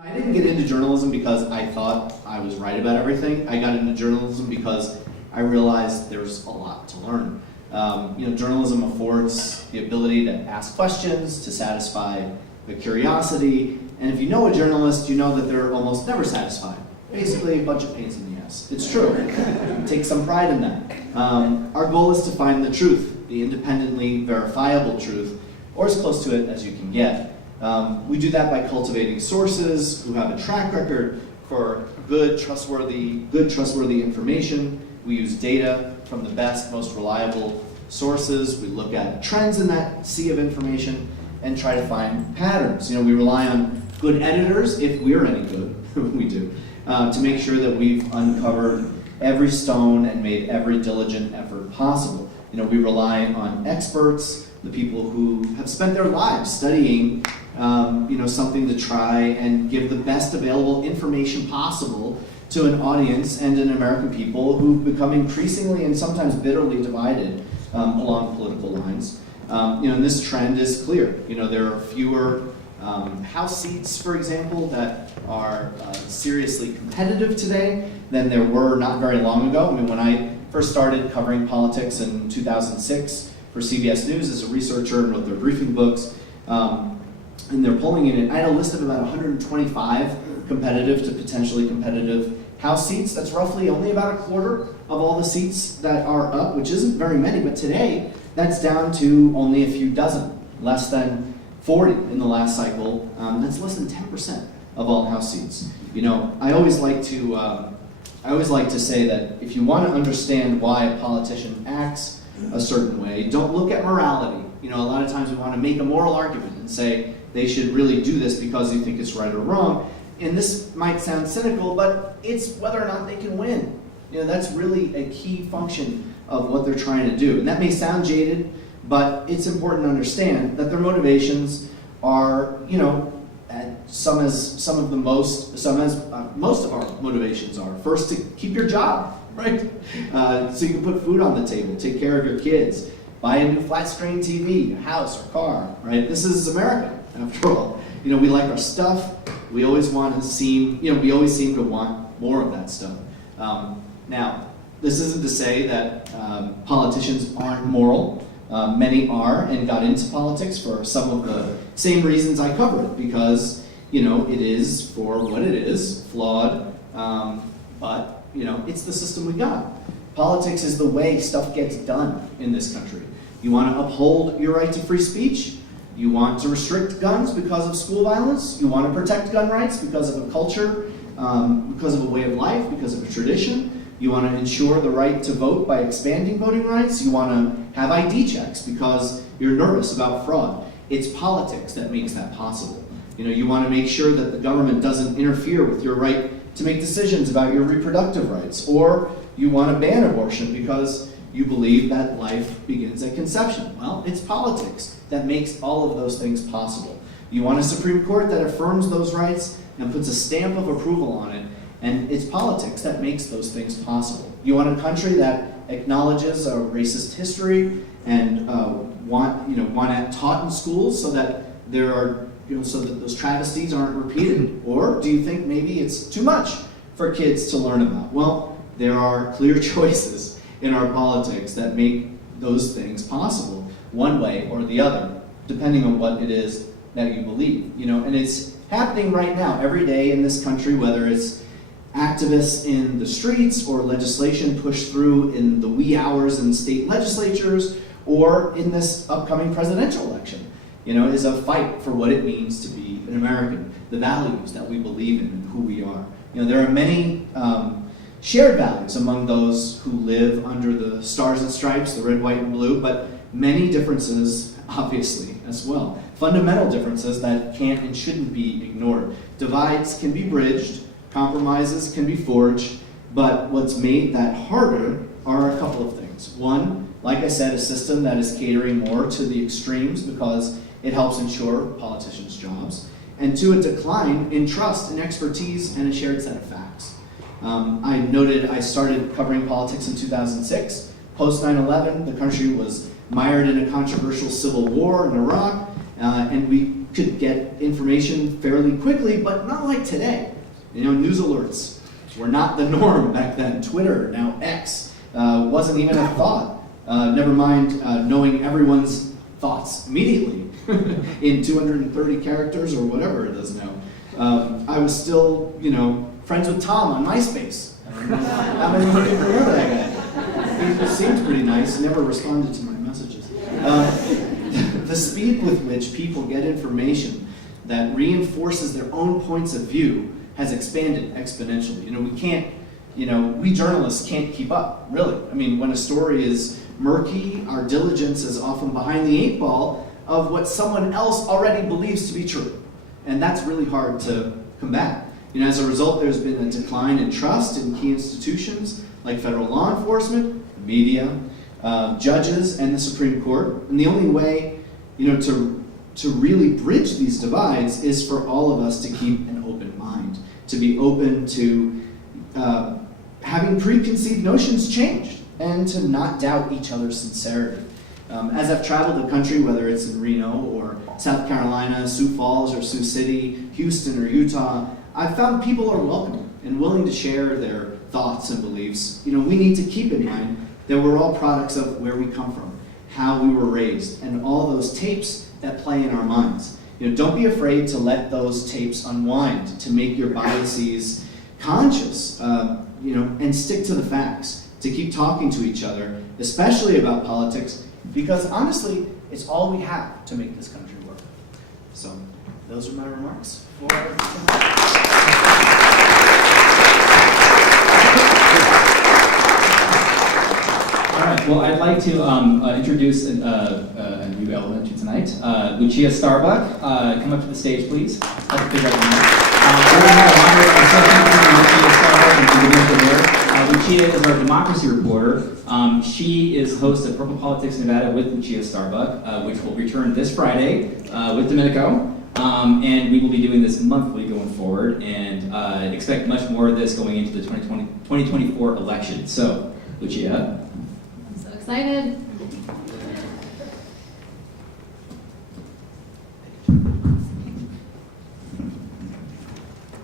I didn't get into journalism because I thought I was right about everything. I got into journalism because I realized there's a lot to learn. Journalism affords the ability to ask questions, to satisfy the curiosity, and if you know a journalist, you know that they're almost never satisfied. Basically, a bunch of pains in the ass. It's true. Take some pride in that. Our goal is to find the truth, the independently verifiable truth, or as close to it as you can get. We do that by cultivating sources who have a track record for good, trustworthy information. We use data from the best, most reliable sources. We look at trends in that sea of information and try to find patterns. We rely on good editors, if we're any good, we do, to make sure that we've uncovered every stone and made every diligent effort possible. We rely on experts, the people who have spent their lives studying something to try and give the best available information possible to an audience and an American people who've become increasingly and sometimes bitterly divided along political lines. And this trend is clear. There are fewer House seats, for example, that are seriously competitive today than there were not very long ago. When I first started covering politics in 2006 for CBS News as a researcher and wrote their briefing books, and their polling unit, I had a list of about 125 competitive to potentially competitive House seats. That's roughly only about a quarter of all the seats that are up, which isn't very many, but today that's down to only a few dozen, less than 40 in the last cycle. That's less than 10% of all House seats. I always like to say that if you want to understand why a politician acts a certain way, don't look at morality. A lot of times we want to make a moral argument and say they should really do this because you think it's right or wrong. And this might sound cynical, but it's whether or not they can win. That's really a key function of what they're trying to do. And that may sound jaded, but it's important to understand that their motivations are, most of our motivations are first to keep your job, right? So you can put food on the table, take care of your kids, buy a new flat screen TV, a house or car, right? This is America, after all. We like our stuff. We always seem to want more of that stuff. Now, this isn't to say that politicians aren't moral. Many are and got into politics for some of the same reasons I covered it, because it is, for what it is, flawed, but it's the system we got. Politics is the way stuff gets done in this country. You want to uphold your right to free speech. You want to restrict guns because of school violence. You want to protect gun rights because of a culture, because of a way of life, because of a tradition. You want to ensure the right to vote by expanding voting rights. You want to have ID checks because you're nervous about fraud. It's politics that makes that possible. You want to make sure that the government doesn't interfere with your right to make decisions about your reproductive rights. Or you want to ban abortion because you believe that life begins at conception. Well, it's politics that makes all of those things possible. You want a Supreme Court that affirms those rights and puts a stamp of approval on it, and it's politics that makes those things possible. You want a country that acknowledges a racist history and want it taught in schools so that so that those travesties aren't repeated? Or do you think maybe it's too much for kids to learn about? Well, there are clear choices in our politics that make those things possible, one way or the other, depending on what it is that you believe. And it's happening right now, every day in this country, whether it's activists in the streets or legislation pushed through in the wee hours in state legislatures or in this upcoming presidential election, is a fight for what it means to be an American, the values that we believe in and who we are. There are many shared values among those who live under the stars and stripes, the red, white, and blue, but many differences, obviously, as well. Fundamental differences that can't and shouldn't be ignored. Divides can be bridged, compromises can be forged, but what's made that harder are a couple of things. One, like I said, a system that is catering more to the extremes because it helps ensure politicians' jobs. And two, a decline in trust and expertise and a shared set of facts. I noted I started covering politics in 2006. Post 9/11, the country was mired in a controversial civil war in Iraq, and we could get information fairly quickly, but not like today. News alerts were not the norm back then. Twitter, now X, wasn't even a thought. Never mind knowing everyone's thoughts immediately in 230 characters or whatever it is now. I was still, friends with Tom on MySpace. How many people remember that guy? He seemed pretty nice, never responded to my messages. The speed with which people get information that reinforces their own points of view has expanded exponentially. We journalists can't keep up, really. I mean, when a story is murky, our diligence is often behind the 8 ball of what someone else already believes to be true. And that's really hard to combat. As a result, there's been a decline in trust in key institutions like federal law enforcement, media, judges, and the Supreme Court. And the only way, to really bridge these divides is for all of us to keep an open mind, to be open to having preconceived notions changed, and to not doubt each other's sincerity. As I've traveled the country, whether it's in Reno or South Carolina, Sioux Falls or Sioux City, Houston or Utah, I've found people are welcoming and willing to share their thoughts and beliefs. We need to keep in mind that we're all products of where we come from, how we were raised, and all those tapes that play in our minds. Don't be afraid to let those tapes unwind, to make your biases conscious, and stick to the facts, to keep talking to each other, especially about politics, because honestly, it's all we have to make this country work. So, those are my remarks for tonight. All right, well, I'd like to introduce a new element to tonight. Lucia Starbuck, come up to the stage, please. We're going to have Lucia Starbuck and Domenico there. Lucia is our democracy reporter. She is host of Purple Politics Nevada with Lucia Starbuck, which will return this Friday with Domenico. And we will be doing this monthly going forward, and expect much more of this going into the 2024 election. So, Lucia. I'm so excited.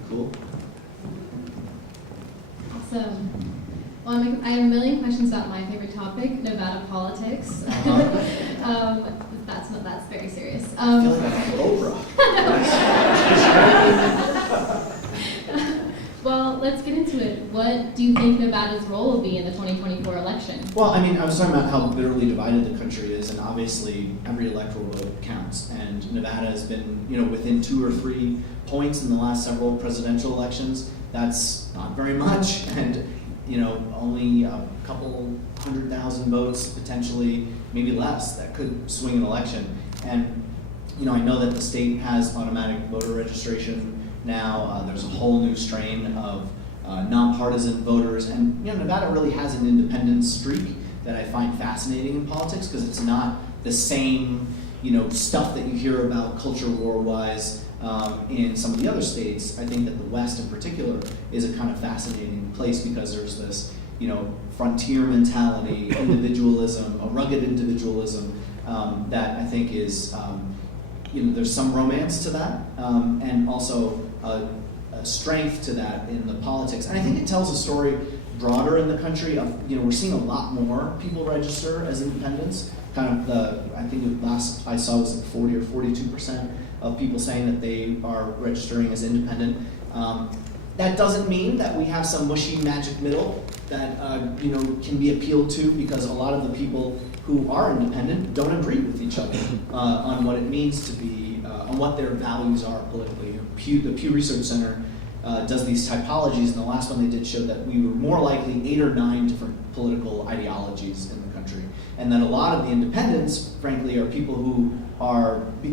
Cool. Awesome. Well, I have a million questions about my favorite topic, Nevada politics. That's very serious. I feel like I'm Oprah. Well, let's get into it. What do you think Nevada's role will be in the 2024 election? Well, I was talking about how bitterly divided the country is, and obviously every electoral vote counts. And Nevada has been, within 2 or 3 points in the last several presidential elections. That's not very much, and only a couple 100,000 votes, potentially, maybe less, that could swing an election. And I know that the state has automatic voter registration now. There's a whole new strain of nonpartisan voters, and Nevada really has an independent streak that I find fascinating in politics, because it's not the same stuff that you hear about culture war-wise in some of the other states. I think that the West in particular is a kind of fascinating place, because there's this frontier mentality, individualism, a rugged individualism that I think is there's some romance to that, and also a strength to that in the politics. And I think it tells a story broader in the country of, we're seeing a lot more people register as independents. Kind of I think the last I saw was like 40 or 42% of people saying that they are registering as independent. That doesn't mean that we have some mushy magic middle that can be appealed to, because a lot of the people who are independent don't agree with each other on what it means to be, on what their values are politically. The Pew Research Center does these typologies, and the last one they did showed that we were more likely 8 or 9 different political ideologies in the country, and that a lot of the independents, frankly, are people who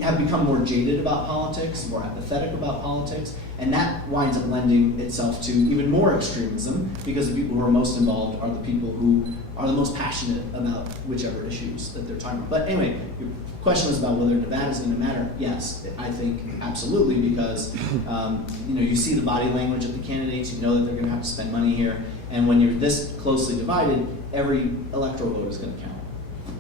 have become more jaded about politics, more apathetic about politics, and that winds up lending itself to even more extremism, because the people who are most involved are the people who are the most passionate about whichever issues that they're talking about. But anyway, your question was about whether Nevada is going to matter. Yes, I think absolutely, because you see the body language of the candidates, you know that they're going to have to spend money here, and when you're this closely divided, every electoral vote is going to count.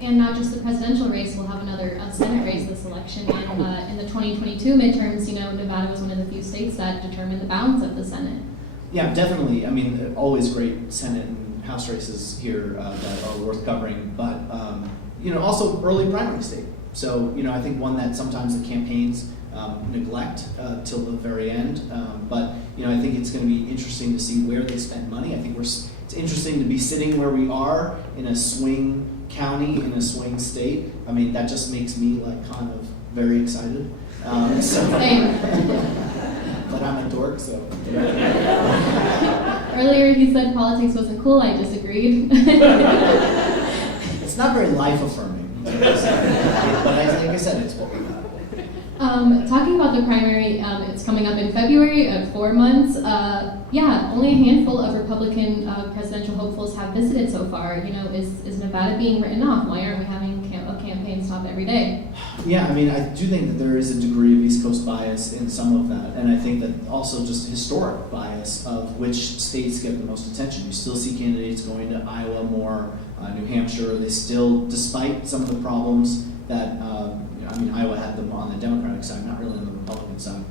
And not just the presidential race, we'll have another Senate race this election. And in the 2022 midterms, Nevada was one of the few states that determined the balance of the Senate. Yeah, definitely. I mean, always great Senate and House races here that are worth covering, but also early primary state. So, I think one that sometimes the campaigns neglect till the very end. But I think it's going to be interesting to see where they spend money. I think it's interesting to be sitting where we are in a swing county, in a swing state. I mean, that just makes me kind of very excited. Same. But I'm a dork, so. Earlier he said politics wasn't cool. I disagreed. It's not very life affirming, but like I said, it's what we got. Talking about the primary, it's coming up in February, 4 months. Only a handful of Republican presidential hopefuls have visited so far. Is Nevada being written off? Why aren't we having a campaign stop every day? Yeah, I mean, I do think that there is a degree of East Coast bias in some of that, and I think that also just historic bias of which states get the most attention. You still see candidates going to Iowa more, New Hampshire. They still, despite some of the problems that, Iowa had them on the Democratic side, not really on the Republican side,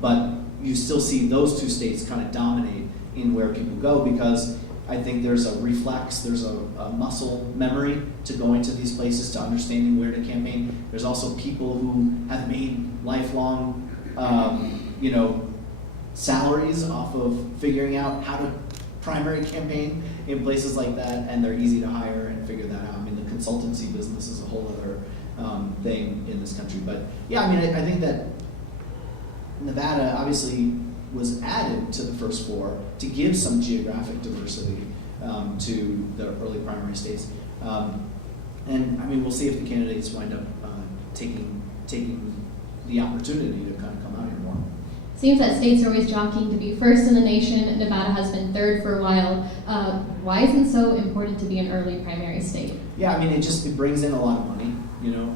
but you still see those two states kind of dominate in where people go because I think there's a reflex, there's a muscle memory to going to these places, to understanding where to campaign. There's also people who have made lifelong, salaries off of figuring out how to primary campaign in places like that, and they're easy to hire and figure that out. I mean, the consultancy business is a whole other thing in this country. But yeah, I think that Nevada obviously was added to the first four to give some geographic diversity to the early primary states. And we'll see if the candidates wind up taking the opportunity to kind of come out here more. Seems that states are always jockeying to be first in the nation. Nevada has been third for a while. Why is it so important to be an early primary state? Yeah, it brings in a lot of money.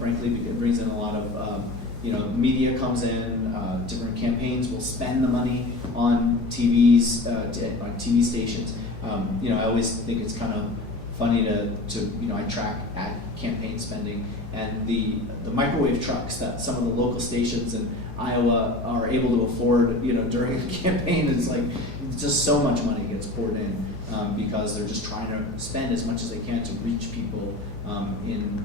Frankly, it brings in a lot of media comes in. Different campaigns will spend the money on TVs, on TV stations. I always think it's kind of funny to I track ad campaign spending and the microwave trucks that some of the local stations in Iowa are able to afford, during a campaign. It's like just so much money gets poured in because they're just trying to spend as much as they can to reach people in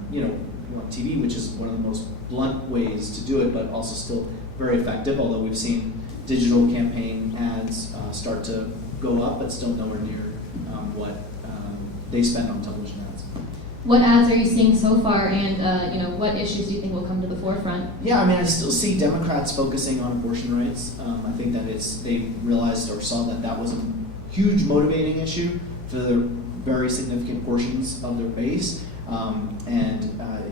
on TV, which is one of the most blunt ways to do it, but also still very effective. Although we've seen digital campaign ads start to go up, but still nowhere near what they spend on television ads. What ads are you seeing so far, and what issues do you think will come to the forefront? Yeah, I still see Democrats focusing on abortion rights. I think that they realized or saw that was a huge motivating issue for their very significant portions of their base, and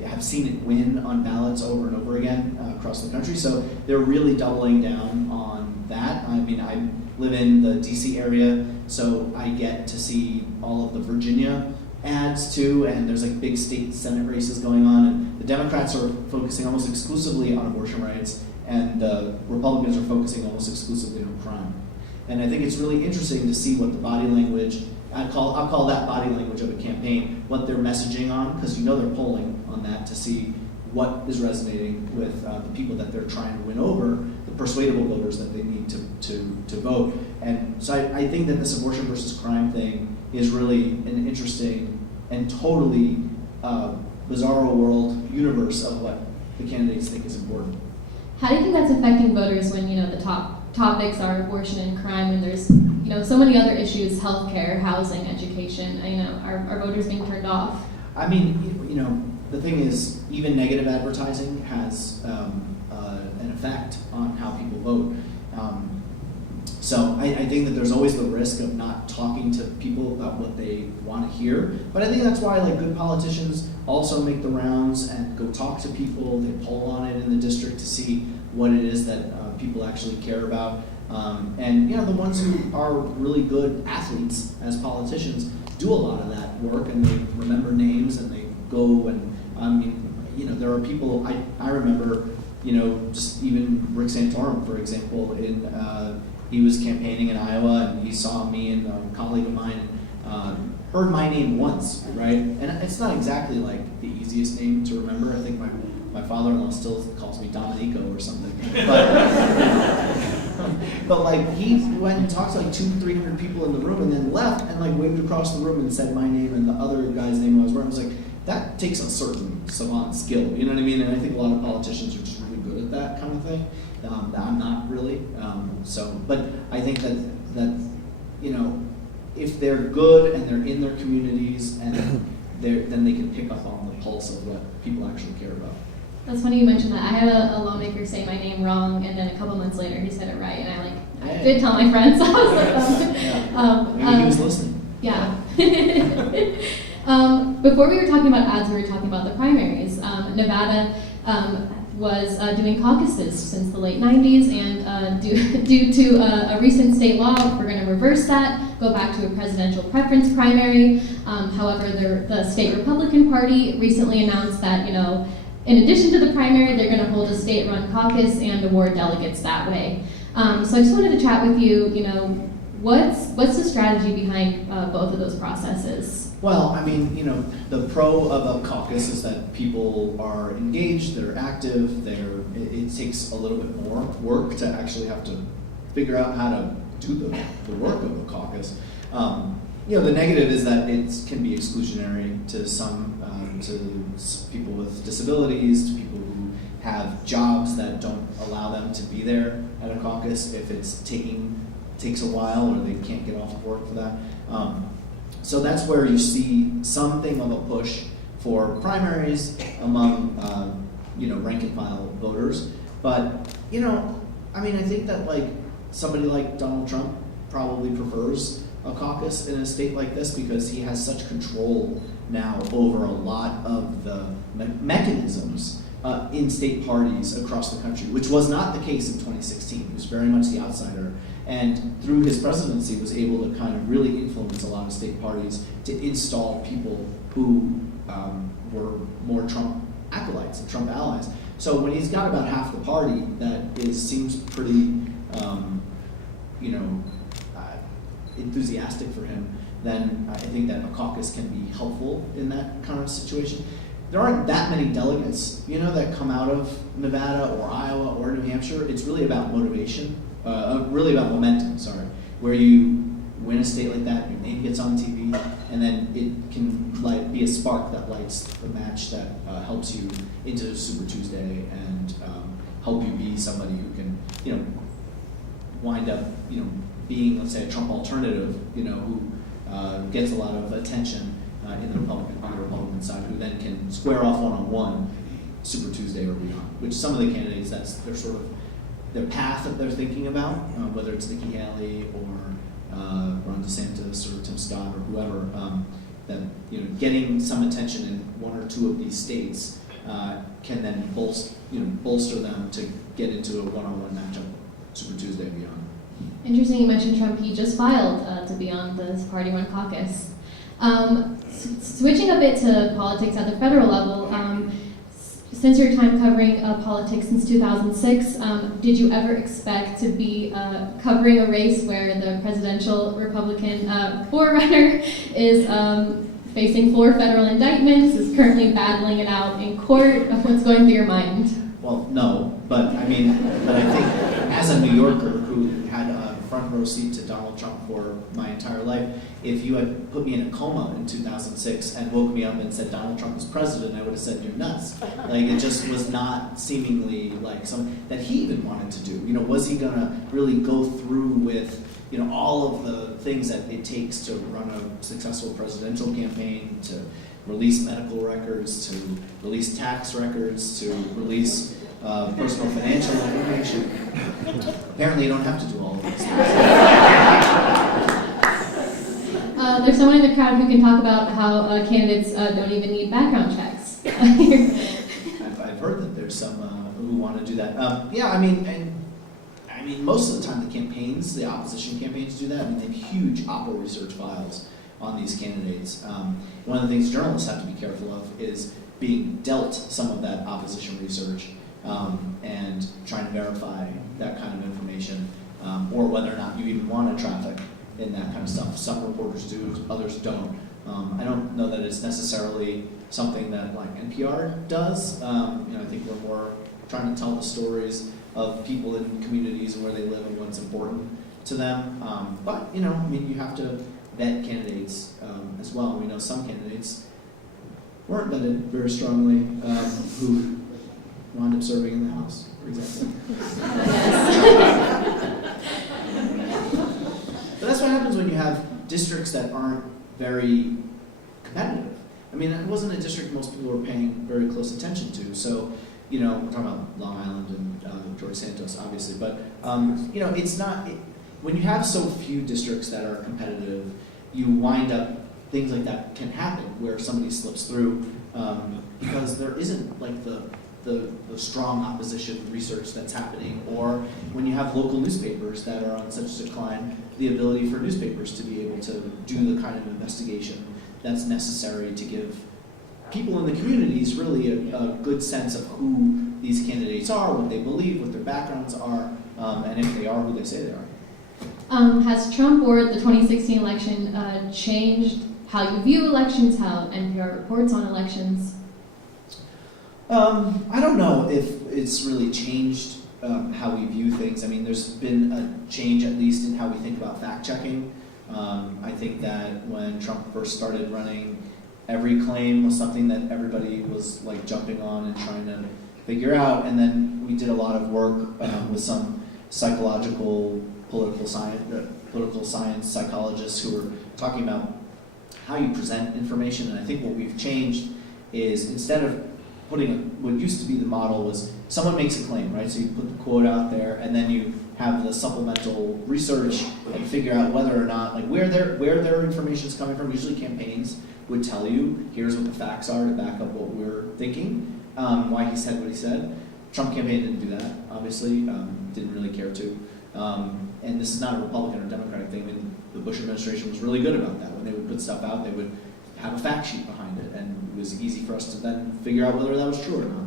have seen it win on ballots over and over again across the country. So they're really doubling down on that. I live in the DC area, so I get to see all of the Virginia ads too, and there's big state Senate races going on, and the Democrats are focusing almost exclusively on abortion rights, and the Republicans are focusing almost exclusively on crime. And I think it's really interesting to see what the body language, I'll call that body language of a campaign, what they're messaging on, because they're polling on that to see what is resonating with the people that they're trying to win over, the persuadable voters that they need to vote. And so I think that this abortion versus crime thing is really an interesting and totally bizarro world universe of what the candidates think is important. How do you think that's affecting voters when the top topics are abortion and crime, and there's so many other issues, healthcare, housing, education? Are voters being turned off? The thing is, even negative advertising has an effect on how people vote. So I think that there's always the risk of not talking to people about what they want to hear. But I think that's why good politicians also make the rounds and go talk to people. They poll on it in the district to see what it is that people actually care about. And the ones who are really good athletes as politicians do a lot of that work, and they remember names and they go and there are people I remember. Just even Rick Santorum, for example, he was campaigning in Iowa, and he saw me and a colleague of mine, and heard my name once, right? And it's not exactly like the easiest name to remember. I think my father-in-law still calls me Domenico or something. But like he went and talked to like 200-300 people in the room and then left and like waved across the room and said my name and the other guy's name I was wearing. I was like, that takes a certain savant skill, you know what I mean? And I think a lot of politicians are just really good at that kind of thing. I'm not really. But I think that if they're good and they're in their communities and then they can pick up on the pulse of what people actually care about. That's funny you mentioned that. I had a lawmaker say my name wrong, and then a couple months later he said it right, and I did tell my friends. So I was like, Maybe he was listening. Yeah. Before we were talking about ads, we were talking about the primaries. Nevada was doing caucuses since the late 90s, and due to a recent state law, we're going to reverse that, go back to a presidential preference primary. However, the state Republican Party recently announced that, in addition to the primary, they're going to hold a state-run caucus and award delegates that way. So I just wanted to chat with you, what's the strategy behind both of those processes? Well, I mean, the pro of a caucus is that people are engaged, they're active, it takes a little bit more work to actually have to figure out how to do the work of a caucus. The negative is that it can be exclusionary to some, to people with disabilities, to people who have jobs that don't allow them to be there at a caucus if it takes a while or they can't get off of work for that. So that's where you see something of a push for primaries among, rank and file voters. But, I think that somebody like Donald Trump probably prefers a caucus in a state like this because he has such control now over a lot of the mechanisms in state parties across the country, which was not the case in 2016. He was very much the outsider. And through his presidency was able to kind of really influence a lot of state parties to install people who were more Trump acolytes and Trump allies. So when he's got about half the party that seems pretty, enthusiastic for him, then I think that a caucus can be helpful in that kind of situation. There aren't that many delegates, that come out of Nevada or Iowa or New Hampshire. It's really about motivation. Really about momentum, where you win a state like that, your name gets on TV, and then it can be a spark that lights the match that helps you into Super Tuesday and help you be somebody who can, wind up, being, let's say, a Trump alternative, who gets a lot of attention on the Republican side, who then can square off one-on-one Super Tuesday or beyond. Which some of the candidates, they're sort of the path that they're thinking about, whether it's Nikki Haley or Ron DeSantis or Tim Scott or whoever, that getting some attention in one or two of these states can then bolster them to get into a one-on-one matchup Super Tuesday and beyond. Interesting you mentioned Trump. He just filed to be on this Party One caucus. Switching a bit to politics at the federal level, since your time covering politics since 2006, did you ever expect to be covering a race where the presidential Republican forerunner is facing 4 federal indictments, is currently battling it out in court? What's going through your mind? Well, no, but I think as a New Yorker who had a front row seat to Donald Trump for my entire life, if you had put me in a coma in 2006 and woke me up and said Donald Trump was president, I would have said you're nuts. It just was not seemingly like something that he even wanted to do. Was he gonna really go through with all of the things that it takes to run a successful presidential campaign, to release medical records, to release tax records, to release personal financial information? Apparently you don't have to do all of these things. There's someone in the crowd who can talk about how candidates don't even need background checks. I've heard that there's some who want to do that. Most of the time the opposition campaigns do that. They have huge Oppo research files on these candidates. One of the things journalists have to be careful of is being dealt some of that opposition research and trying to verify that kind of information, or whether or not you even want to traffic in that kind of stuff. Some reporters do, others don't. I don't know that it's necessarily something that like NPR does. I think we're more trying to tell the stories of people in communities and where they live and what's important to them. But you have to vet candidates as well. We know some candidates weren't vetted very strongly who wound up serving in the House, for example. But that's what happens when you have districts that aren't very competitive. I mean, it wasn't a district most people were paying very close attention to. So, we're talking about Long Island and George Santos, obviously. But, it's not, when you have so few districts that are competitive, you wind up, things like that can happen where somebody slips through because there isn't like the strong opposition research that's happening, or when you have local newspapers that are on such decline, the ability for newspapers to be able to do the kind of investigation that's necessary to give people in the communities really a good sense of who these candidates are, what they believe, what their backgrounds are, and if they are who they say they are. Has Trump or the 2016 election changed how you view elections, how NPR reports on elections? I don't know if it's really changed how we view things. I mean, there's been a change, at least, in how we think about fact-checking. I think that when Trump first started running, every claim was something that everybody was like jumping on and trying to figure out. And then we did a lot of work with some psychological, political science psychologists who were talking about how you present information. And I think what we've changed is instead of putting what used to be the model was someone makes a claim, right? So you put the quote out there, and then you have the supplemental research and figure out whether or not, like where their information is coming from. Usually campaigns would tell you, here's what the facts are to back up what we're thinking, why he said what he said. Trump campaign didn't do that, obviously, didn't really care to. And this is not a Republican or Democratic thing. I mean, the Bush administration was really good about that. When they would put stuff out, they would have a fact sheet behind it, and it was easy for us to then figure out whether that was true or not.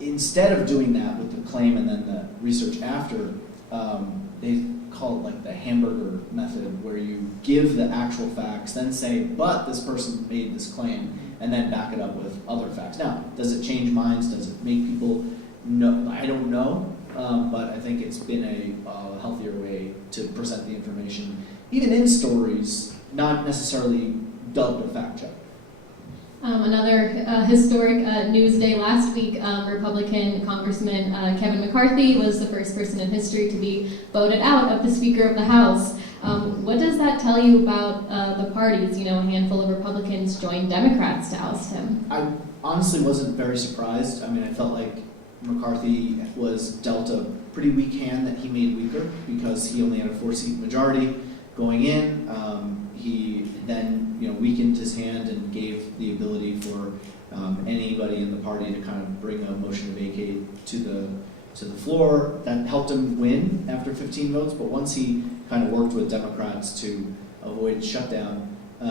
Instead of doing that with the claim and then the research after, they call it like the hamburger method, where you give the actual facts, then say, but this person made this claim, and then back it up with other facts. Now, does it change minds? Does it make people know? I don't know, but I think it's been a healthier way to present the information, even in stories, not necessarily dubbed a fact check. Another historic news day last week, Republican Congressman Kevin McCarthy was the first person in history to be voted out of the Speaker of the House. What does that tell you about the parties? A handful of Republicans joined Democrats to oust him. I honestly wasn't very surprised. I mean, I felt like McCarthy was dealt a pretty weak hand that he made weaker because he only had a 4-seat majority going in. He then, weakened his hand and gave the ability for anybody in the party to kind of bring a motion to vacate to the floor. That helped him win after 15 votes. But once he kind of worked with Democrats to avoid shutdown, I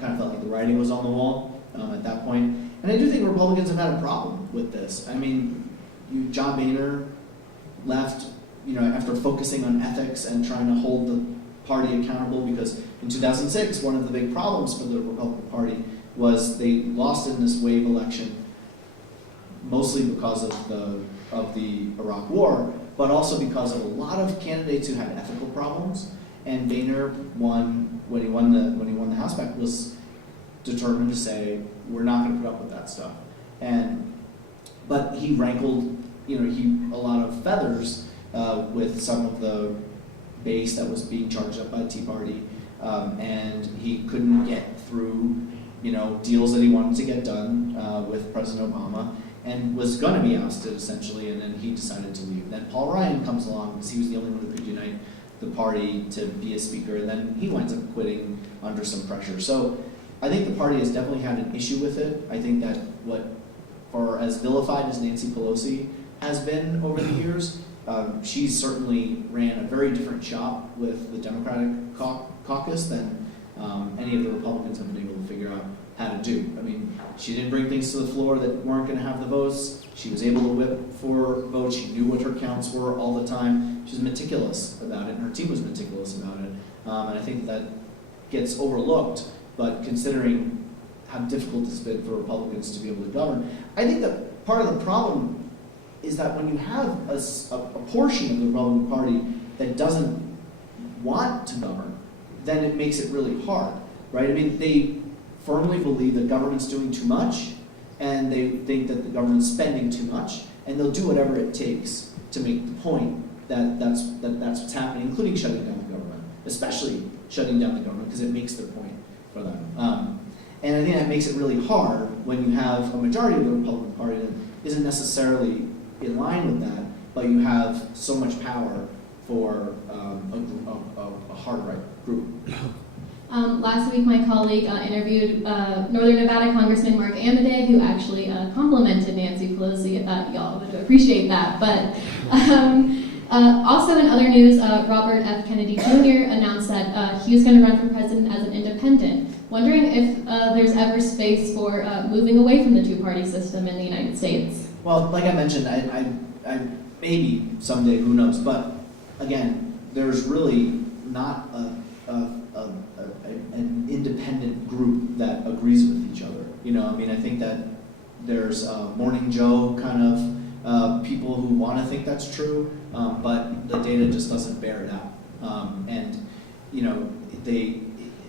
kind of felt like the writing was on the wall at that point. And I do think Republicans have had a problem with this. I mean, John Boehner left, after focusing on ethics and trying to hold the party accountable, because in 2006, one of the big problems for the Republican Party was they lost in this wave election, mostly because of the Iraq War, but also because of a lot of candidates who had ethical problems. And Boehner when he won the House back, was determined to say, we're not going to put up with that stuff. But he rankled, a lot of feathers with some of the base that was being charged up by the Tea Party, and he couldn't get through, deals that he wanted to get done with President Obama, and was going to be ousted essentially, and then he decided to leave. Then Paul Ryan comes along because he was the only one who could unite the party to be a speaker, and then he winds up quitting under some pressure. So I think the party has definitely had an issue with it. I think that for as vilified as Nancy Pelosi has been over the years, she certainly ran a very different shop with the Democratic caucus than any of the Republicans have been able to figure out how to do. I mean, she didn't bring things to the floor that weren't going to have the votes. She was able to whip for votes. She knew what her counts were all the time. She was meticulous about it, and her team was meticulous about it. And I think that gets overlooked, but considering how difficult it's been for Republicans to be able to govern, I think that part of the problem is that when you have a portion of the Republican Party that doesn't want to govern, then it makes it really hard, right? I mean, they firmly believe that government's doing too much, and they think that the government's spending too much, and they'll do whatever it takes to make the point that that's what's happening, including shutting down the government, especially shutting down the government, because it makes their point for them. And I think that makes it really hard when you have a majority of the Republican Party that isn't necessarily in line with that, but you have so much power for a hard-right group. Last week, my colleague interviewed Northern Nevada Congressman Mark Amodei, who actually complimented Nancy Pelosi. I thought y'all would appreciate that. But also in other news, Robert F. Kennedy Jr. announced that he was going to run for president as an independent. Wondering if there's ever space for moving away from the two-party system in the United States. Well, like I mentioned, I maybe someday, who knows? But again, there's really not an independent group that agrees with each other. You know, I mean, I think that there's Morning Joe kind of people who want to think that's true, but the data just doesn't bear it out. And you know,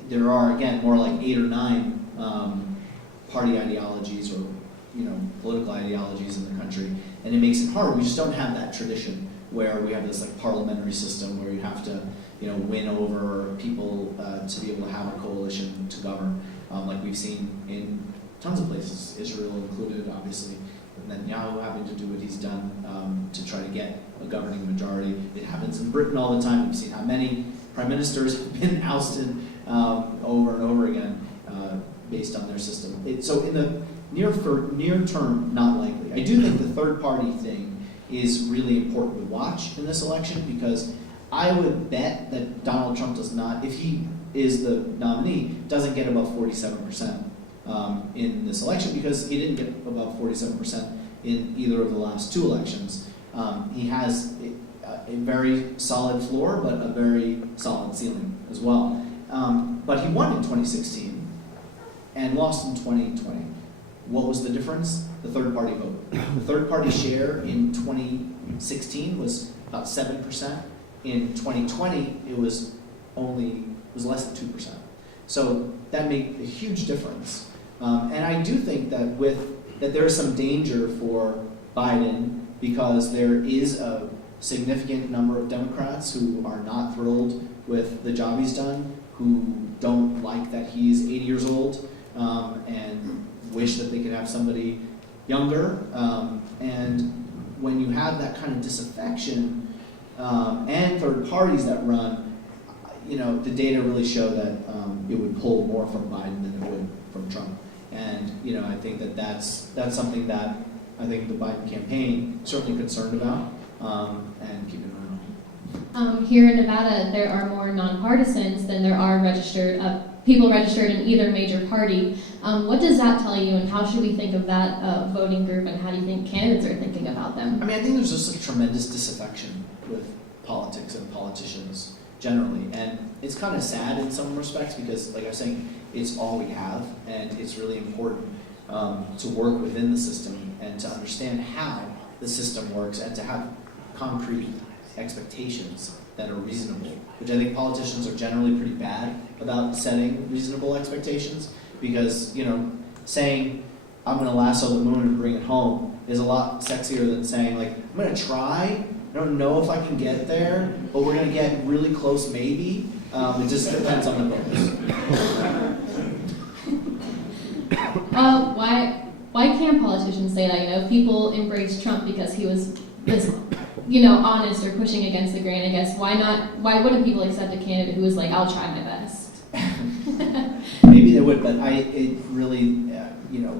there are again more like 8 or 9 party ideologies or political ideologies in the country, and it makes it hard. We just don't have that tradition where we have this like parliamentary system where you have to win over people to be able to have a coalition to govern, like we've seen in tons of places, Israel included, obviously. And Netanyahu having to do what he's done to try to get a governing majority. It happens in Britain all the time. We've seen how many prime ministers have been ousted over and over again based on their system. So in the near term, not likely. I do think the third party thing is really important to watch in this election, because I would bet that Donald Trump does not, if he is the nominee, doesn't get above 47% in this election, because he didn't get above 47% in either of the last 2 elections. He has a very solid floor, but a very solid ceiling as well. But he won in 2016 and lost in 2020. What was the difference? The third party vote. The third party share in 2016 was about 7%. In 2020, it was less than 2%. So that made a huge difference. And I do think that that there is some danger for Biden, because there is a significant number of Democrats who are not thrilled with the job he's done, who don't like that he's 80 years old, and wish that they could have somebody younger. And when you have that kind of disaffection and third parties that run, the data really show that it would pull more from Biden than it would from Trump. And I think that's something that I think the Biden campaign is certainly concerned about and keep an eye on. Here in Nevada, there are more nonpartisans than there are people registered in either major party. What does that tell you, and how should we think of that voting group, and how do you think candidates are thinking about them? I mean, I think there's just a tremendous disaffection with politics and politicians generally, and it's kind of sad in some respects, because, like I was saying, it's all we have, and it's really important to work within the system and to understand how the system works, and to have concrete expectations that are reasonable, which I think politicians are generally pretty bad about setting reasonable expectations, because saying I'm going to lasso the moon and bring it home is a lot sexier than saying, like, I'm going to try, I don't know if I can get there, but we're going to get really close maybe. It just depends on the voters. Why can't politicians say that? People embrace Trump because he was this, honest or pushing against the grain, I guess. Why wouldn't people accept a candidate who was like, I'll try my best? Maybe they would, but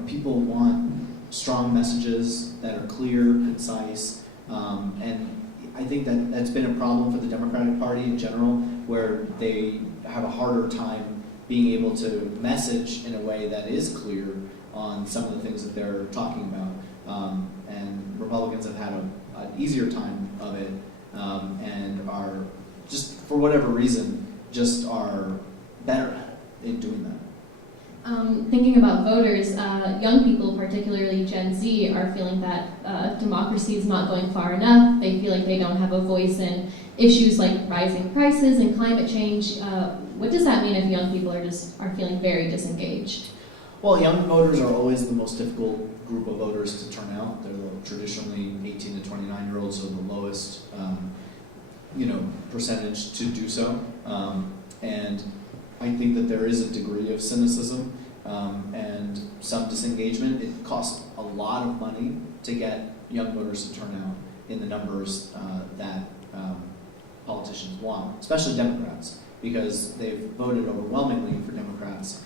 people want strong messages that are clear, concise, and I think that's been a problem for the Democratic Party in general, where they have a harder time being able to message in a way that is clear on some of the things that they're talking about. And Republicans have had an easier time of it, and are just, for whatever reason, just are better at it in doing that. Thinking about voters, young people, particularly Gen Z, are feeling that democracy is not going far enough. They feel like they don't have a voice in issues like rising prices and climate change. What does that mean if young people are feeling very disengaged? Well, young voters are always the most difficult group of voters to turn out. They're traditionally 18 to 29-year-olds, so the lowest, percentage to do so. And I think that there is a degree of cynicism and some disengagement. It costs a lot of money to get young voters to turn out in the numbers that politicians want, especially Democrats, because they've voted overwhelmingly for Democrats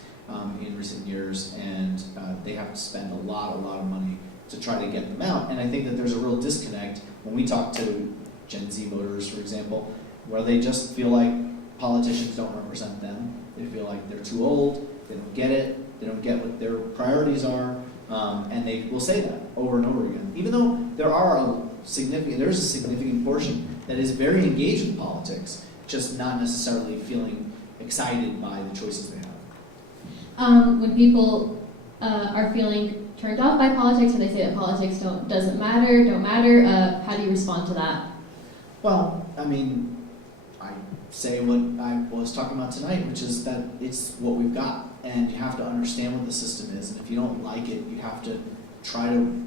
in recent years, and they have to spend a lot of money to try to get them out. And I think that there's a real disconnect when we talk to Gen Z voters, for example, where they just feel like politicians don't represent them. They feel like they're too old, they don't get it, they don't get what their priorities are, and they will say that over and over again. Even though there is a significant portion that is very engaged in politics, just not necessarily feeling excited by the choices they have. When people are feeling turned off by politics, or they say that politics don't matter, how do you respond to that? Well, I mean, I say what I was talking about tonight, which is that it's what we've got, and you have to understand what the system is, and if you don't like it, you have to try to,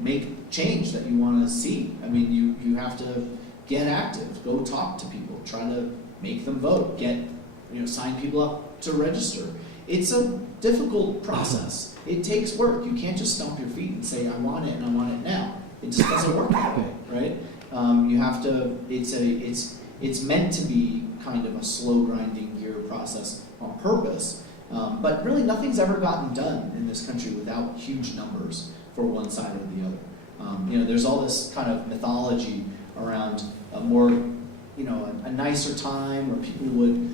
make change that you want to see. I mean, you have to get active, go talk to people, try to make them vote, sign people up to register. It's a difficult process. It takes work. You can't just stomp your feet and say, I want it and I want it now. It just doesn't work that way, right? You have to, it's meant to be kind of a slow grinding gear process on purpose, but really nothing's ever gotten done in this country without huge numbers for one side or the other. There's all this kind of mythology around a more, a nicer time where people would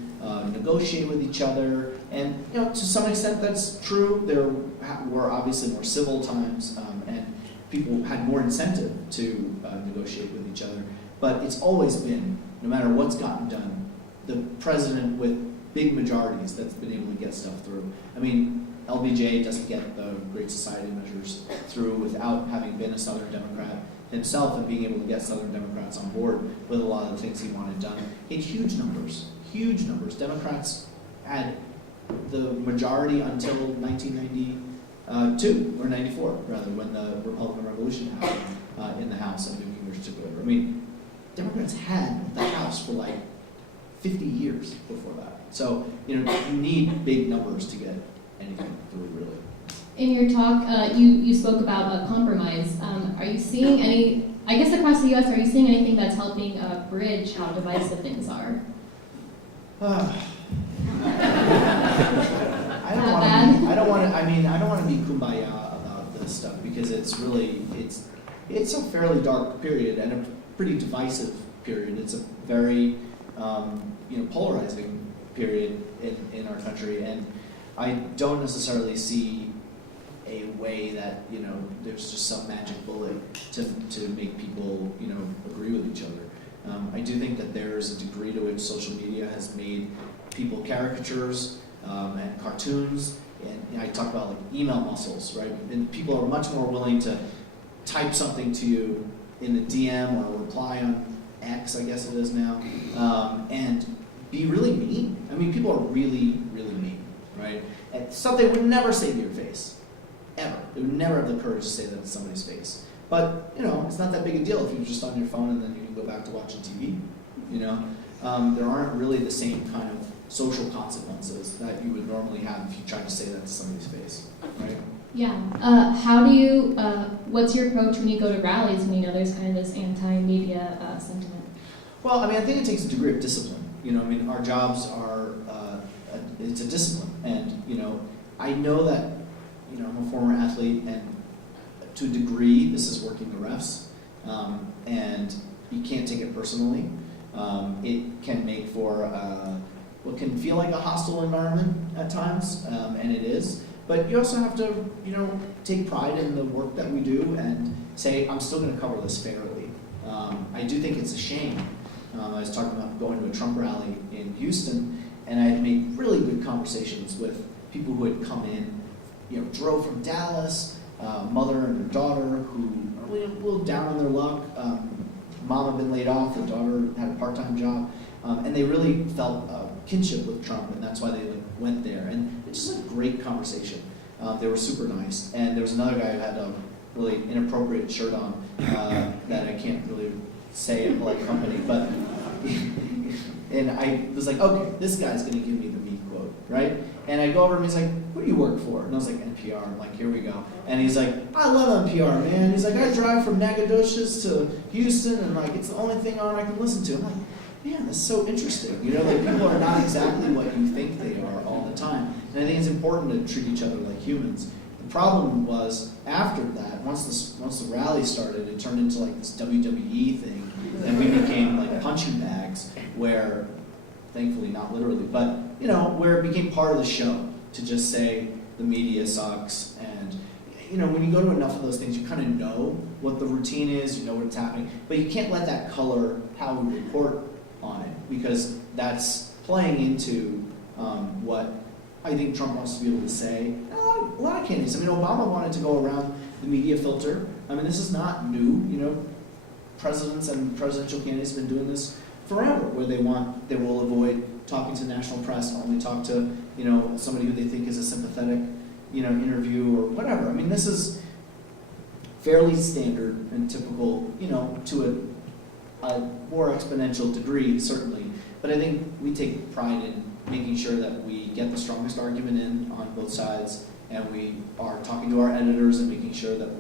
negotiate with each other, and to some extent that's true. There were obviously more civil times, and people had more incentive to negotiate with each other. But it's always been, no matter what's gotten done, the president with big majorities that's been able to get stuff through. I mean, LBJ doesn't get the Great Society measures through without having been a Southern Democrat himself and being able to get Southern Democrats on board with a lot of the things he wanted done. He had huge numbers. Democrats had the majority until 1992, or 94, rather, when the Republican Revolution happened in the House, and Newt Gingrich took over. I mean, Democrats had the House for like 50 years before that. So, you need big numbers to get anything through, really. In your talk, you spoke about a compromise. Are you seeing any, I guess across the U.S., are you seeing anything that's helping bridge how divisive things are? I don't want to be kumbaya about this stuff, because it's a fairly dark period and a pretty divisive period. It's a very polarizing period in our country, and I don't necessarily see a way that there's just some magic bullet to make people agree with each other. I do think that there's a degree to which social media has made people caricatures and cartoons, and I talk about like email muscles, right? And people are much more willing to type something to you in a DM or a reply on X, I guess it is now, and be really mean. I mean, people are really, really mean, right? And stuff they would never say to your face, ever. They would never have the courage to say that to somebody's face. But, it's not that big a deal if you're just on your phone and then you can go back to watching TV, There aren't really the same kind of social consequences that you would normally have if you tried to say that to somebody's face, right? Yeah. What's your approach when you go to rallies when there's kind of this anti-media sentiment? Well, I think it takes a degree of discipline. Our jobs are, it's a discipline. And, I know that, I'm a former athlete, and to a degree, this is working the refs, and you can't take it personally. It can make for what can feel like a hostile environment at times, and it is. But you also have to, take pride in the work that we do and say, I'm still going to cover this fairly. I do think it's a shame. I was talking about going to a Trump rally in Houston, and I had made really good conversations with people who had come in, drove from Dallas, mother and her daughter who are a little down on their luck. Mom had been laid off, the daughter had a part-time job, and they really felt kinship with Trump, and that's why they went there. And it's just a great conversation. They were super nice. And there was another guy who had a really inappropriate shirt on that I can't really say in polite company, but and I was like, okay, this guy's going to give me the me quote, right? And I go over and he's like, who do you work for? And I was like, NPR. I'm like, here we go. And he's like, I love NPR, man. He's like, I drive from Nacogdoches to Houston, and like, it's the only thing on I can listen to. I'm like, man, that's so interesting. Like people are not exactly what you think they are all the time. And I think it's important to treat each other like humans. The problem was after that, once the rally started, it turned into like this WWE thing, and we became like punching bags where, thankfully not literally, but where it became part of the show to just say the media sucks. And when you go to enough of those things, you kind of know what the routine is, you know what's happening, but you can't let that color how we report on it, because that's playing into what I think Trump wants to be able to say. A lot of candidates. Obama wanted to go around the media filter. This is not new. Presidents and presidential candidates have been doing this forever, where they will avoid talking to national press, only talk to somebody who they think is a sympathetic interview or whatever. This is fairly standard and typical, to a more exponential degree, certainly. But I think we take pride in making sure that we get the strongest argument in on both sides, and we are talking to our editors and making sure that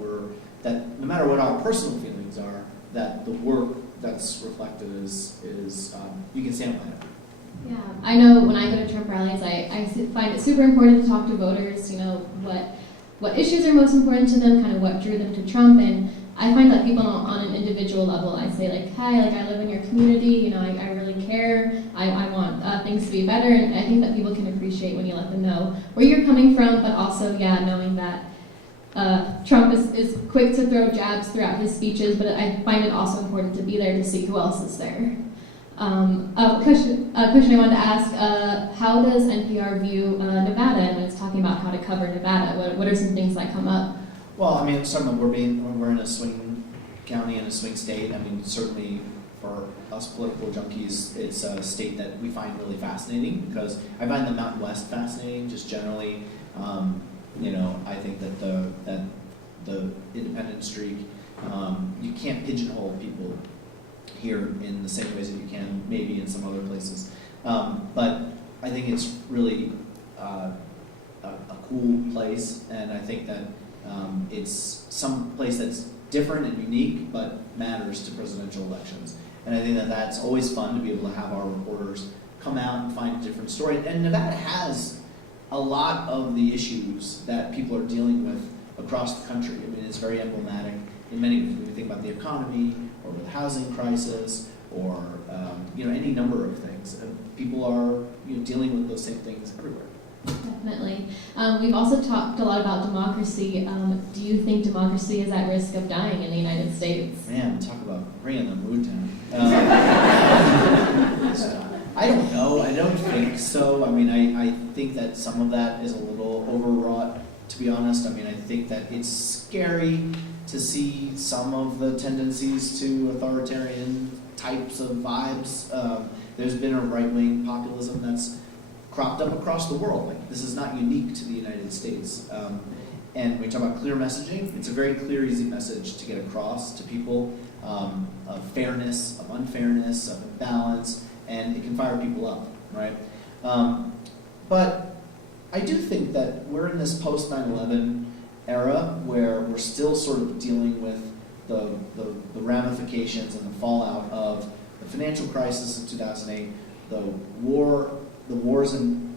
that no matter what our personal feelings are, that the work that's reflected is you can stand by it. Yeah, I know when I go to Trump rallies, I find it super important to talk to voters, what issues are most important to them, kind of what drew them to Trump, and I find that people on an individual level, I say like, hi, I live in your community, I really care, I want things to be better, and I think that people can appreciate when you let them know where you're coming from, but also, knowing that Trump is quick to throw jabs throughout his speeches, but I find it also important to be there to see who else is there. A question I wanted to ask, how does NPR view Nevada, and when it's talking about how to cover Nevada, what are some things that come up? Well, certainly we're in a swing county and a swing state. Certainly for us political junkies, it's a state that we find really fascinating, because I find the Mountain West fascinating, just generally. I think that the independent streak, you can't pigeonhole people here in the same ways that you can maybe in some other places. But I think it's really a cool place, and I think that it's some place that's different and unique, but matters to presidential elections. And I think that that's always fun to be able to have our reporters come out and find a different story. And Nevada has a lot of the issues that people are dealing with across the country. It's very emblematic in many ways. When you think about the economy, or the housing crisis, or any number of things. People are dealing with those same things everywhere. Definitely. We've also talked a lot about democracy. Do you think democracy is at risk of dying in the United States? Man, talk about bringing the mood down. I don't know. I don't think so. I think that some of that is a little overwrought, to be honest. I think that it's scary to see some of the tendencies to authoritarian types of vibes. There's been a right-wing populism that's cropped up across the world. This is not unique to the United States. And when we talk about clear messaging, it's a very clear, easy message to get across to people of fairness, of unfairness, of imbalance, and it can fire people up, right? But I do think that we're in this post-9/11 era where we're still sort of dealing with the ramifications and the fallout of the financial crisis in 2008, the wars in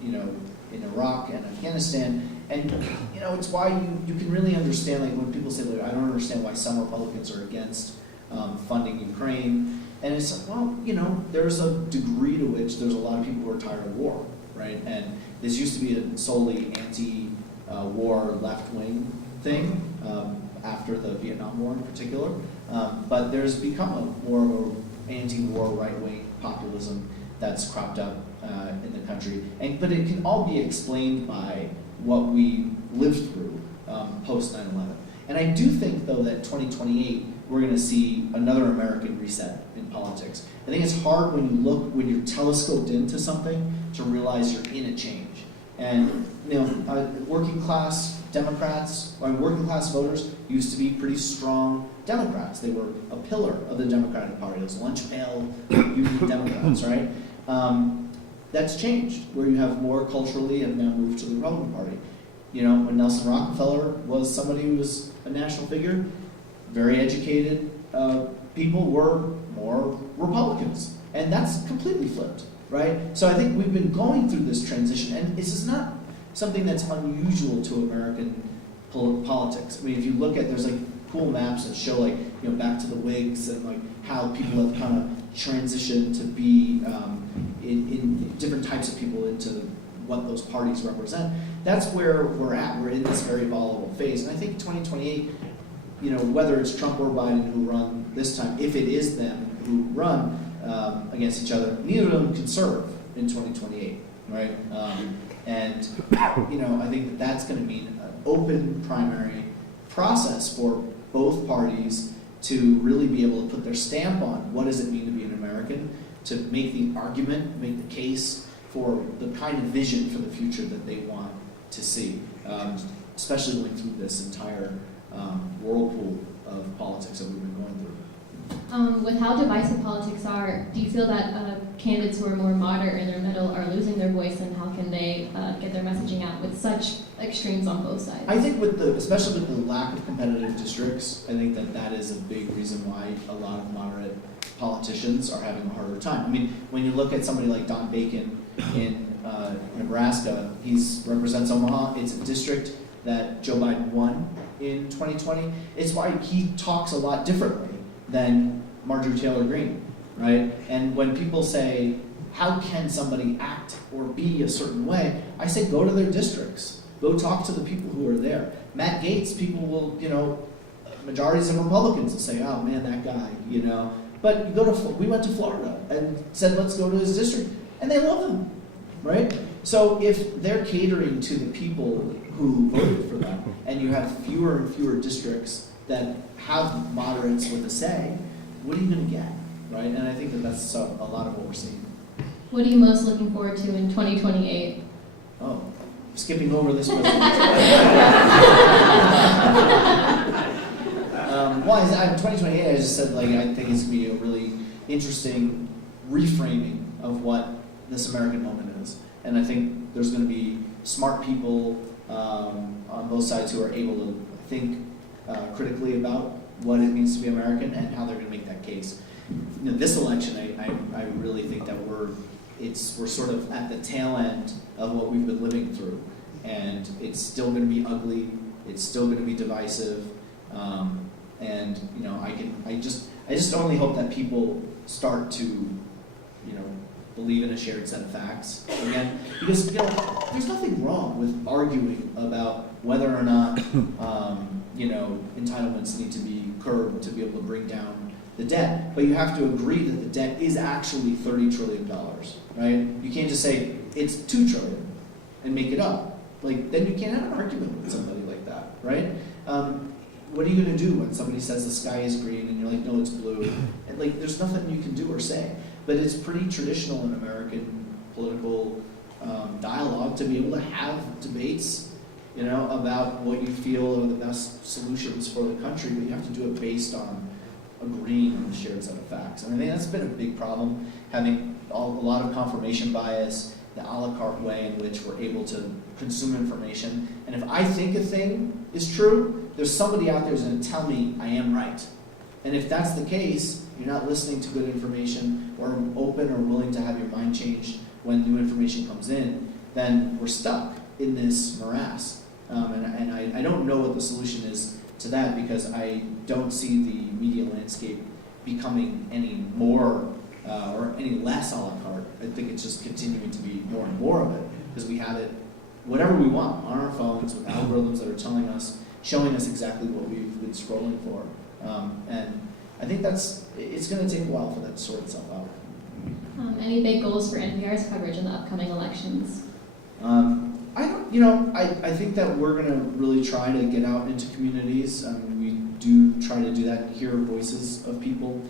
Iraq and Afghanistan, and it's why you can really understand, like when people say, I don't understand why some Republicans are against funding Ukraine, and it's like, well, there's a degree to which there's a lot of people who are tired of war, right? And this used to be a solely anti-war left-wing thing. after the Vietnam War in particular. But there's become more of an anti-war right-wing populism that's cropped up in the country. But it can all be explained by what we lived through post 9/11. And I do think, though, that 2028, we're going to see another American reset in politics. I think it's hard when you're telescoped into something to realize you're in a change. And working class Democrats, working class voters used to be pretty strong Democrats. They were a pillar of the Democratic Party. Those lunch pail union Democrats, right? That's changed, where you have more culturally have now moved to the Republican Party. When Nelson Rockefeller was somebody who was a national figure, very educated people were more Republicans. And that's completely flipped, right? So I think we've been going through this transition, and this is not something that's unusual to American politics. I mean, if you look at, there's like cool maps that show back to the Whigs and like how people have kind of transitioned to be in different types of people into what those parties represent. That's where we're at. We're in this very volatile phase. And I think 2028, whether it's Trump or Biden who run this time, if it is them who run against each other, neither of them can serve in 2028, right? And I think that's going to mean an open primary process for both parties to really be able to put their stamp on what does it mean to be an American, to make the argument, make the case for the kind of vision for the future that they want to see, especially going through this entire whirlpool of politics that we've been going through. With how divisive politics are, do you feel that candidates who are more moderate in their middle are losing their voice, and how can they get their messaging out with such extremes on both sides? I think especially with the lack of competitive districts, I think that is a big reason why a lot of moderate politicians are having a harder time. I mean, when you look at somebody like Don Bacon in Nebraska, he represents Omaha. It's a district that Joe Biden won in 2020. It's why he talks a lot differently than Marjorie Taylor Greene, right? And when people say, how can somebody act or be a certain way, I say go to their districts. Go talk to the people who are there. Matt Gaetz, people will, majorities of Republicans will say, oh man, that guy, But we went to Florida and said, let's go to his district. And they love him, right? So if they're catering to the people who voted for them, and you have fewer and fewer districts that have moderates with a say, what are you going to get, right? And I think that's a lot of what we're seeing. What are you most looking forward to in 2028? Oh, skipping over this one. Well, in 2028, I just said, I think it's going to be a really interesting reframing of what this American moment is. And I think there's going to be smart people on both sides who are able to think critically about what it means to be American and how they're going to make that case. This election, I really think that we're sort of at the tail end of what we've been living through, and it's still going to be ugly. It's still going to be divisive, and I just only hope that people start to believe in a shared set of facts again, because there's nothing wrong with arguing about whether or not entitlements need to be curbed to be able to bring down the debt, but you have to agree that the debt is actually $30 trillion, right? You can't just say it's $2 trillion and make it up. Then you can't have an argument with somebody like that, right? What are you going to do when somebody says the sky is green and you're like, no, it's blue? And there's nothing you can do or say. But it's pretty traditional in American political dialogue to be able to have debates, about what you feel are the best solutions for the country, but you have to do it based on agreeing on a shared set of facts. And I think that's been a big problem, having a lot of confirmation bias, the a la carte way in which we're able to consume information. And if I think a thing is true, there's somebody out there who's going to tell me I am right. And if that's the case, you're not listening to good information or open or willing to have your mind changed when new information comes in, then we're stuck in this morass. And I don't know what the solution is to that, because I don't see the media landscape becoming any more or any less a la carte. I think it's just continuing to be more and more of it, because we have it whatever we want on our phones with algorithms that are telling us showing us exactly what we've been scrolling for. And I think it's going to take a while for that to sort itself out. Any big goals for NPR's coverage in the upcoming elections? I think that we're going to really try to get out into communities. We do try to do that and hear voices of people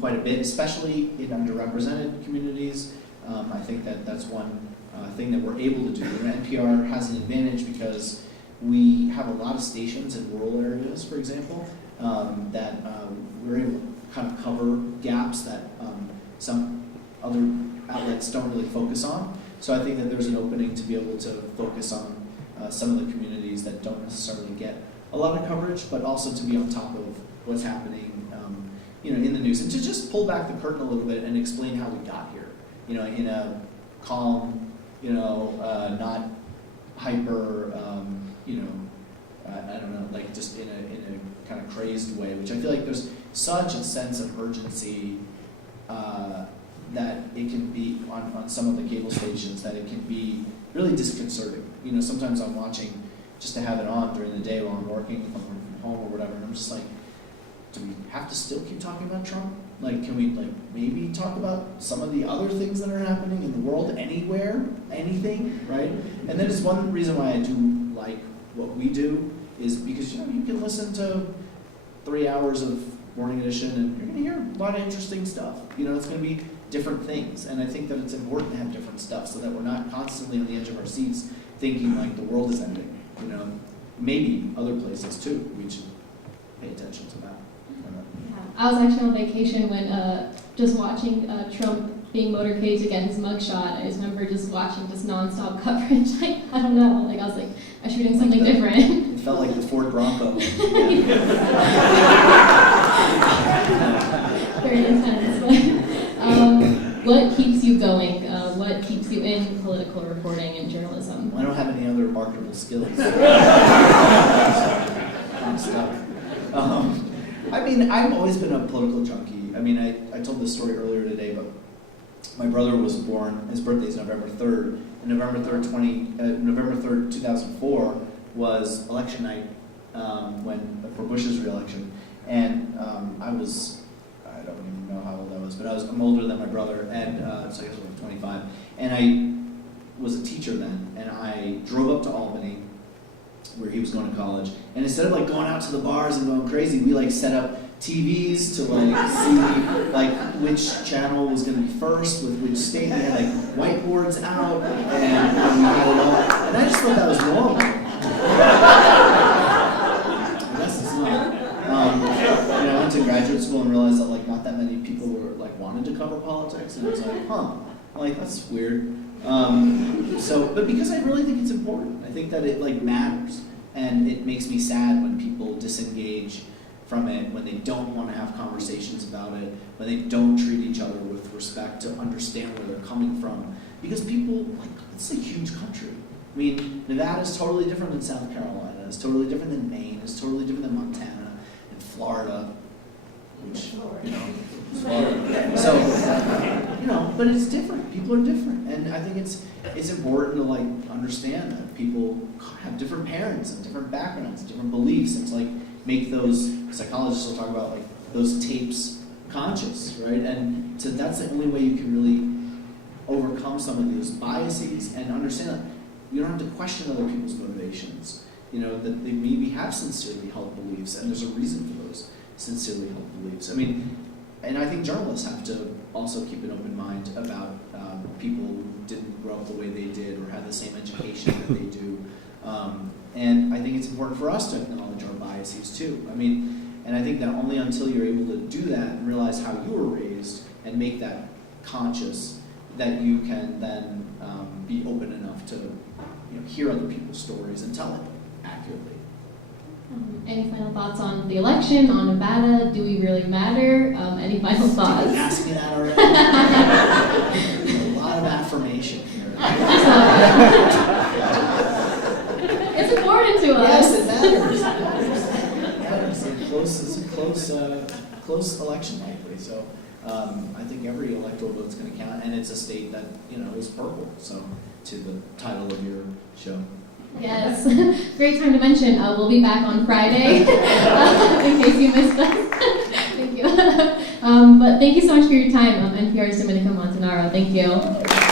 quite a bit, especially in underrepresented communities. I think that's one thing that we're able to do. NPR has an advantage because we have a lot of stations in rural areas, for example, that we're able to kind of cover gaps that some other outlets don't really focus on. So I think that there's an opening to be able to focus on some of the communities that don't necessarily get a lot of coverage, but also to be on top of what's happening, in the news, and to just pull back the curtain a little bit and explain how we got here, in a calm, not hyper, I don't know, like just in a kind of crazed way, which I feel like there's such a sense of urgency that it can be on some of the cable stations that it can be really disconcerting. Sometimes I'm watching just to have it on during the day while I'm working, if I'm working from home or whatever, and I'm just like, do we have to still keep talking about Trump? Like, can we maybe talk about some of the other things that are happening in the world anywhere, anything, right? And then it's one reason why I do like what we do is because you can listen to 3 hours of Morning Edition and you're going to hear a lot of interesting stuff. It's going to be different things, and I think that it's important to have different stuff so that we're not constantly on the edge of our seats thinking like the world is ending. Maybe other places too. We should pay attention to that. I was actually on vacation when just watching Trump being motorcade to get his mugshot. I just remember just watching just nonstop coverage. I don't know. I was like, I should be doing something different. It felt like the Ford Bronco. Very intense. But, what keeps you going? What keeps you in political reporting and journalism? I don't have any other marketable skills. I've always been a political junkie. I told this story earlier today, but my brother was born, his birthday is November 3rd, and November 3rd, 2004 was election night for Bush's re-election, and I don't even know how old I was, but I'm older than my brother, and so I guess I was 25, and I was a teacher then, and I drove up to Albany, where he was going to college, and instead of going out to the bars and going crazy, we set up TVs to see which channel was going to be first with which state. We had whiteboards out, and we had it all. And I just thought that was normal. I guess it's not. I went to graduate school and realized that not that many people were wanted to cover politics, and I was like, that's weird. But because I really think it's important, I think that it matters, and it makes me sad when people disengage from it, when they don't want to have conversations about it, when they don't treat each other with respect to understand where they're coming from. Because people, it's a huge country. Nevada is totally different than South Carolina, it's totally different than Maine, it's totally different than Montana and Florida, which, Florida. So, but it's different. People are different. And I think it's important to understand that people have different parents and different backgrounds, different beliefs, and to make those, psychologists will talk about those tapes conscious, right? And so that's the only way you can really overcome some of those biases and understand that you don't have to question other people's motivations. That they maybe have sincerely held beliefs, and there's a reason for those sincerely held beliefs. And I think journalists have to also keep an open mind about people who didn't grow up the way they did or have the same education that they do. And I think it's important for us to acknowledge our biases too. And I think that only until you're able to do that and realize how you were raised and make that conscious, that you can then be open enough to hear other people's stories and tell it accurately. Any final thoughts on the election, on Nevada? Do we really matter? Any final thoughts? Did you ask me that already? A lot of affirmation here. It's important to us. Yes, it matters. It matters. It's a close election likely. So I think every electoral vote's going to count, and it's a state that is purple. So to the title of your show. Yes, great time to mention. We'll be back on Friday, in case you missed us. Thank you. But thank you so much for your time. NPR's Domenico Montanaro. Thank you.